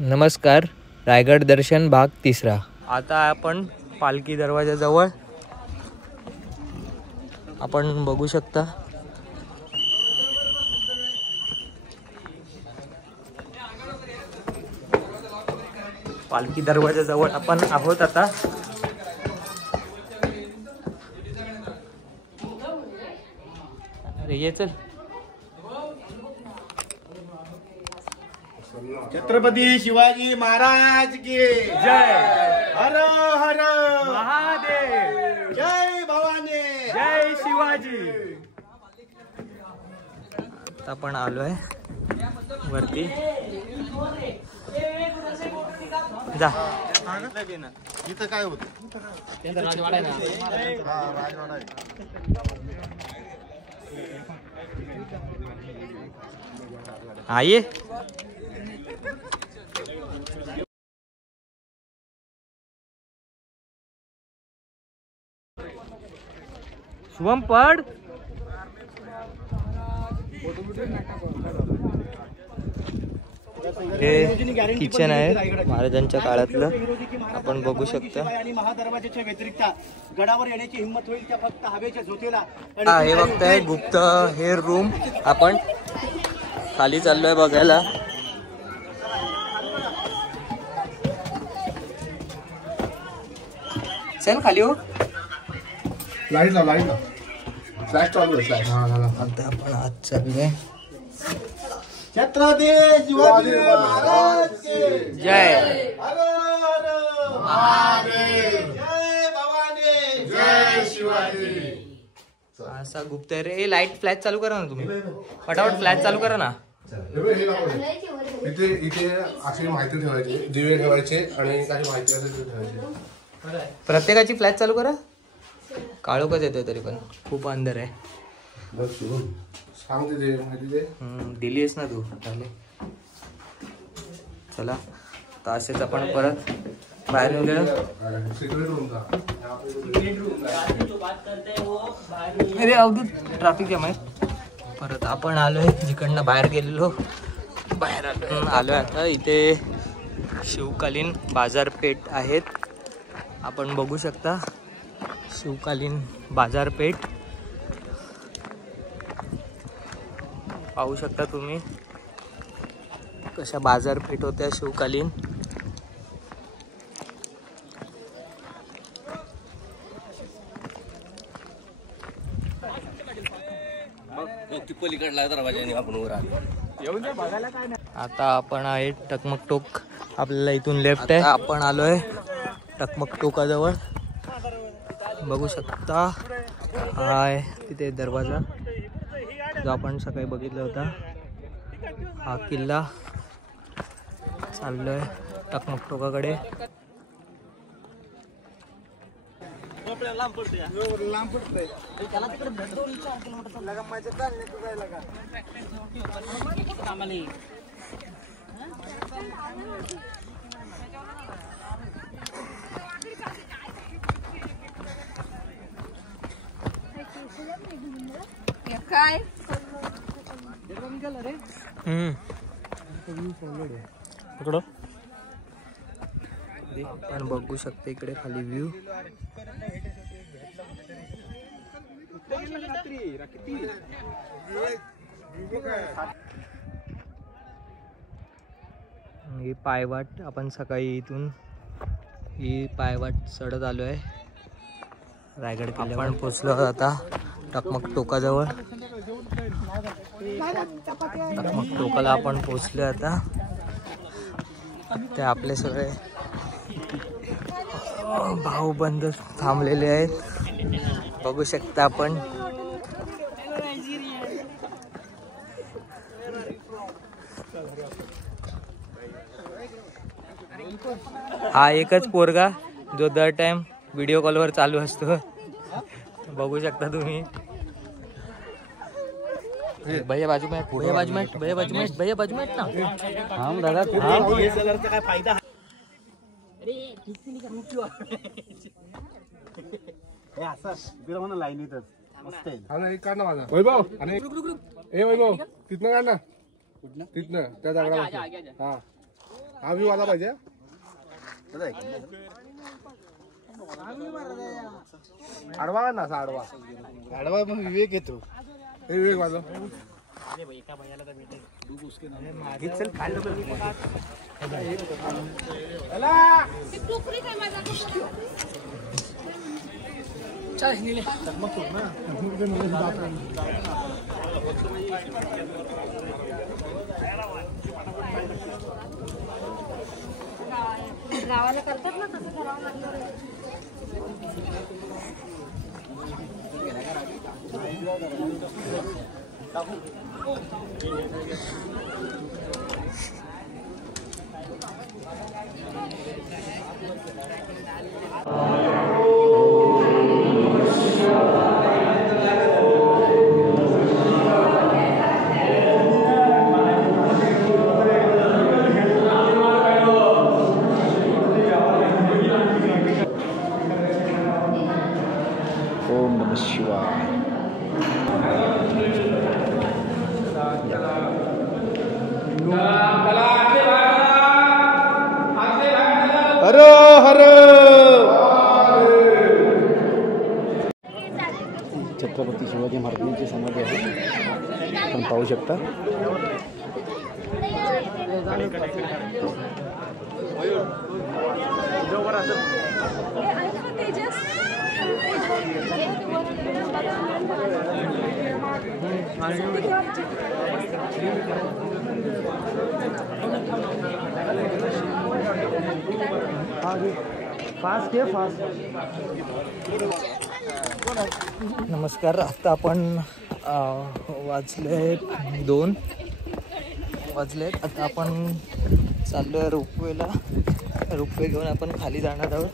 नमस्कार, रायगड दर्शन भाग 3. आता आपण पालखी दरवाजाजवळ आपण बघू शकता पालखी दरवाजाजवळ आपण आहोत आता. अरे ये चल. छत्रपती शिवाजी महाराज की जय. हर हर महादेव. जय भवानी जय शिवाजी. आता आपण आलोय वरती. जा. इथं काय होत राजवाडा आहे. हा ये. शुभम पड. हे किचन आहे महाराजांच्या काळातलं. आपण बघू शकता. आणि महादरवाजाच्या व्यतिरिक्त गडावर येण्याची हिंमत होईल त्या फक्त हवेच्या झोतेला. हे बघताय गुप्त हेर रूम. आपण खाली चाललोय बघायला. चल खाली हो. लाईट लाव फ्लॅश चालू आहे. फ्लॅश आता आपण आज चाललोय. छत्रपती शिवाजी महाराज की जय. हर हर महादेव. जय भवानी जय शिवाजी. असा गुप्त आहे रे. लाईट फ्लॅश चालू करा ना तुम्ही. फटाफट फ्लॅश चालू करा ना. इथे इथे अशी माहिती ठेवायची, दिवे ठेवायचे आणि काही माहिती असेल ते ठेवायचे. प्रत्येकाची फ्लॅश चालू करा. काळोखच येतोय तरी पण खूप अंधार आहे. सांगते ते माहिती ते. दिलीस ना तू. चालेल चला. तर असेच आपण परत बाहेर येऊन गेलो. सिक्रेट रूमचा अरे अवधूत ट्रॅफिक जाम आहे. परत आपण आलोय जिकडनं बाहेर गेलेलो. बाहेर आलोय आता. इथे शिवकालीन बाजारपेठ आहेत. आपण बघू शकता शिवकालीन बाजारपेठ पाहू शकता तुम्ही कशा बाजारपेठ होत्या शिवकालीन. आता आपण आहे टकमक टोक. आपल्याला इथून लेफ्ट आहे. आपण आलोय टकमक टोकाजवळ. बघू शकता हाय तिथे दरवाजा जो आपण सकाळी बघितला होता. हा किल्ला. चाललोय टकमक टोकाकडे. काय पकडो. पण बघू शकते इकडे खाली व्ह्यू. ही पायवाट. आपण सकाळी इथून ही पायवाट चढत आलोय रायगड किल्ल्यावर. आपण पोचलो आता टकमक टोकाजवळ. टकमक टोकाला आपण पोचलो आता. ते आपले सगळे भाऊबंद थांबलेले आहेत. बघू शकता आपण. हा एकच पोरगा जो दर टाइम व्हिडिओ कॉलवर चालू असतो. बघू शकता तुम्ही. भैया बाजू में, भैया बाजू में, भैया बाजू में, भैया बाजू में ना. हम दादा काय फायदा. लाईनीतच मस्त आहे. काढ ना माझा वैभव. आणि ए वैभव तिथनं काढ ना. तिथनं त्या दगडावर. हा हा व्ह्यू आला पाहिजे. आडवा ना असा आडवा आडवा मग विवेक येतो. विवेक माझं गावाला करतात ना तसं करावं लागलं. ओम नमः शिवाय. हर हर. छत्रपती शिवाजी महाराजांची समाधी आहे, आपण पाहू शकता. नमस्कार. आता आपण दोन वाजलेत. आता आपण चाललोय रोपवेला. रोपवे घेऊन आपण खाली जाणार आहोत,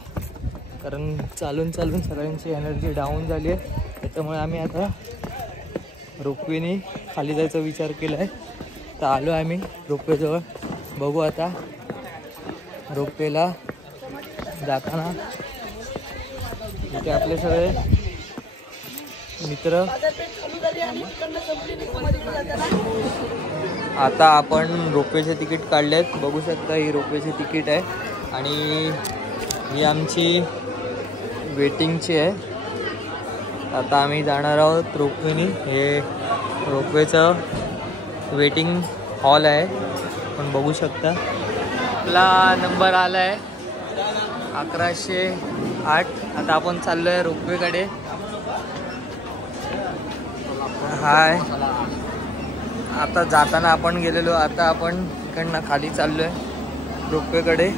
कारण चालून चालून सगळ्यांची एनर्जी डाऊन झाली आहे. त्याच्यामुळे आम्ही आता रोपवेने खाली जायचा विचार केला आहे. तर आलो आहे आम्ही रोपवेजवळ. बघू आता रोपवेला जाताना इथे आपले सगळे मित्र. आता आपण रोपवेचे तिकीट काढलेत. बघू शकता ही रोपवेची तिकीट आहे आणि ही आमची वेटिंगची आहे. आता आम्ही जाणार आहोत रोपवेने. हे रोपवेचं वेटिंग हॉल आहे, पण बघू शकता. आपला नंबर आला आहे 1108. आता आपण चाललो आहे रोपवेकडे. हाय. आता जाताना आपण गेलेलो, आता आपण इकडनं खाली चाललो आहे रोपवेकडे.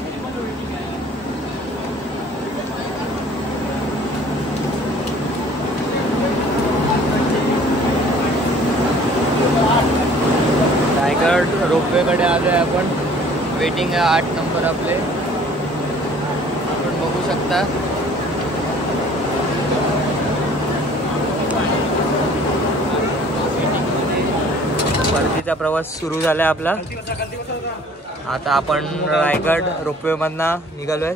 रायगड रोपवेकडे आलो आहे आपण. वेटिंग आहे 8 नंबर आपले, आपण बघू शकता. परतीचा प्रवास सुरू झाला आहे आपला. आता आपण रायगड रोपवेमधनं निघालो आहे.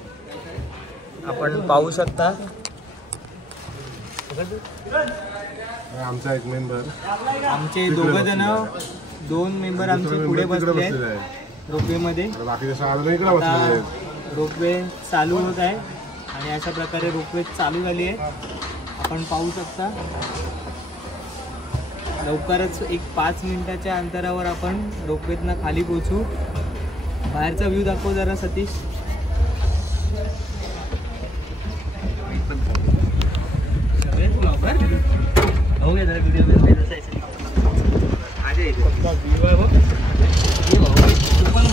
आपण पाहू शकता आमचा एक मेंबर. आमचे दोन मेंबर आमचे पुढे बसले आहेत रोपवेमध्ये. बाकीचे 6 जण इकडे बसलेले आहेत. रोपवे चालू होत आहे आणि अशा प्रकारे रोपवे चालू झाली आहे. आपण पाहू शकता. लवकरच एक 5 मिनिटाच्या अंतरावर आपण रोपवेतनं खाली पोहोचू. बाहेरचा व्ह्यू दाखव जरा सतीश. सगळेच ब्लॉगर हो गया जरा व्हिडिओ में पण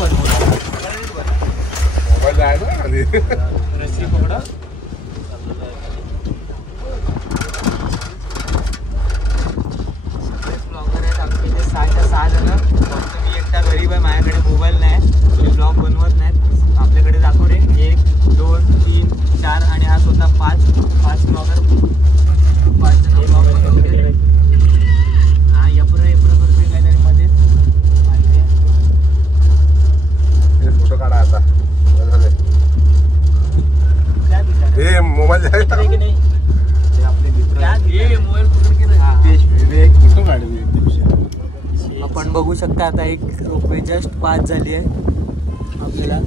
मोबाईल आहे ना खाली. रस्सी पकडा. ब्लॉगर आहेत आमचे 6 जण. फक्त मी एकटा गरीब आहे, माझ्याकडे मोबाईल नाही, मी ब्लॉग बनवत नाहीत. आपल्याकडे दाखव रे 1 2 3 4 आणि हा स्वतः 5 ब्लॉगर. 5 जण ब्लॉगर करते. हा यपुरा करते काहीतरी मध्ये माहिती आहे. फोटो काढा आता. हे मोबाईल आहे की नाही. फोटो काढले. आपण बघू शकता आता एक रोपवे जस्ट पास झाली आहे. आपल्याला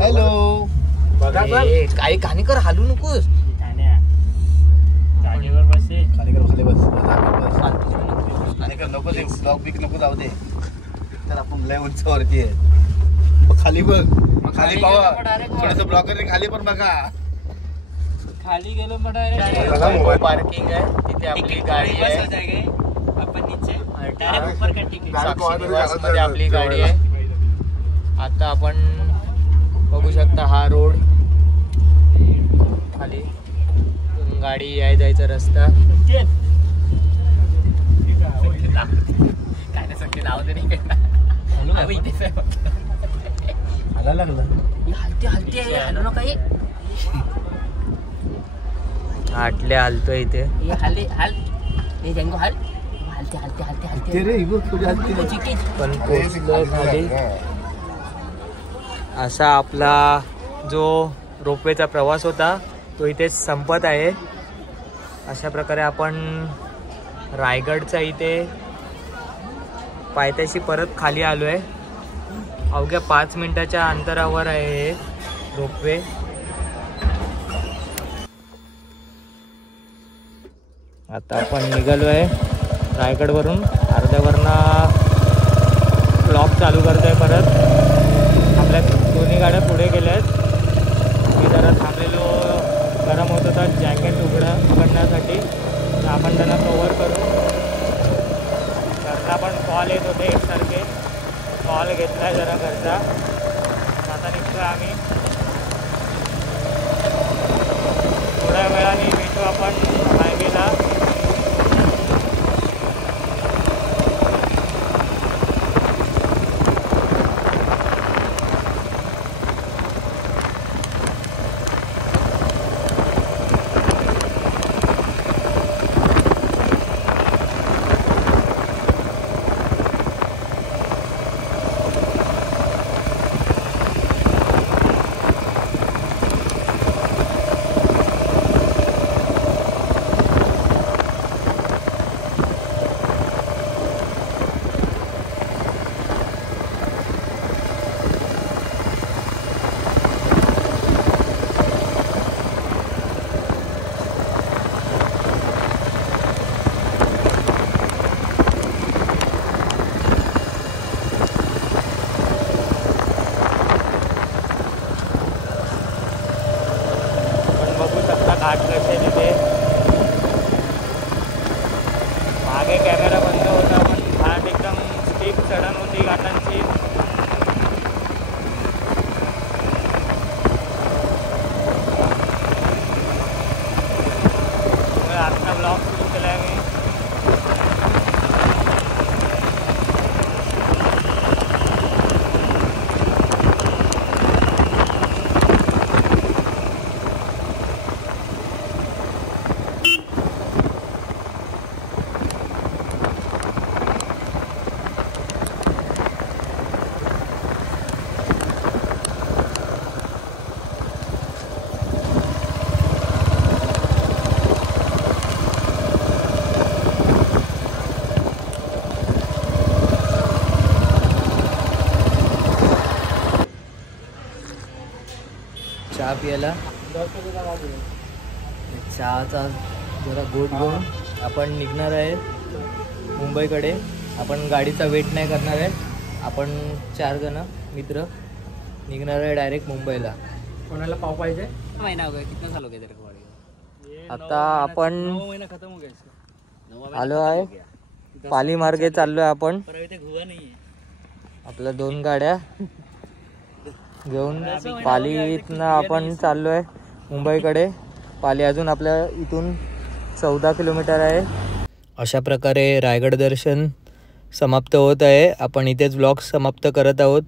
हॅलो काही कहाणीकर हालू नकोस. खाली बस नको ते ब्लॉक बिक नको जाऊ दे. तर आपण लय उंचावरती आहे. मग खाली बघ, मग खाली पाहा थोडस ब्लॉकर खाली पण बघा. खाली गेलो मोबाईल पार्किंग आहे तिथे आपली गाडी आहे. आपण नीचे मध्ये आपली गाडी आहे. आता आपण बघू शकता हा रोड खाली गाडी याय जायचा रस्ता. काय नाही सगळे नाव तरी हाला लागलं हलते हलते हलो ना काही हलतो इथे. हल्ले हाल हे जंगो हाल हलते हलते हलते हलते रे थोडी पण पोचलो खाली. असा आपला जो रोपवेचा प्रवास होता तो इथेच संपत आहे. अशा प्रकारे आपण रायगडचा इथे पायथ्याशी परत खाली आलो आहे. अवघ्या 5 मिनिटाच्या अंतरावर आहे हे रोपवे. आता आपण निघालो आहे रायगडवरून. अर्ध्यावरनं ब्लॉक चालू करतो आहे परत. आपल्या दोन्ही गाड्या पुढे गेल्या आहेत. मी जरा थांबलेलो, गरम होत होता जॅकेट उघडण्यासाठी. तर आपण त्यांना कवर करू. घरचा पण कॉल येत होते एकसारखे. कॉल घेतला आहे जरा घरचा. आता निघतो आम्ही. थोड्या वेळाने भेटू आपण हायवेला. घाट कसे तिथे. मागे कॅमेरा बंद होता पण घाट एकदम स्टीप चढण होती घाटांची. आत्ता ब्लॉग सुरू केला आहे मी. चहा प्यायला चहाचा जरा गोड घेऊन आपण निघणार आहे मुंबईकडे. आपण गाडीचा वेट नाही करणार आहे. आपण 4 जण मित्र निघणार आहे डायरेक्ट मुंबईला. कोणाला पाव पाहिजे? महिना हो गया कितना साल हो गया तेरे को? आता आपण 9 महीना खत्म हो गया. आलो आहे पाली मार्गे चाललो आहे आपण. पर अभी तक हुआ नहीं है. आपल्या 2 गाड्या घेऊन पालीतनं आपण चाललो आहे मुंबईकडे. पाली अजून आपल्या इथून 14 किलोमीटर आहे. अशा प्रकारे रायगड दर्शन समाप्त होत आहे. आपण इथेच ब्लॉग समाप्त करत आहोत.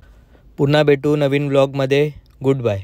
पुन्हा भेटू नवीन ब्लॉगमध्ये. Good bye.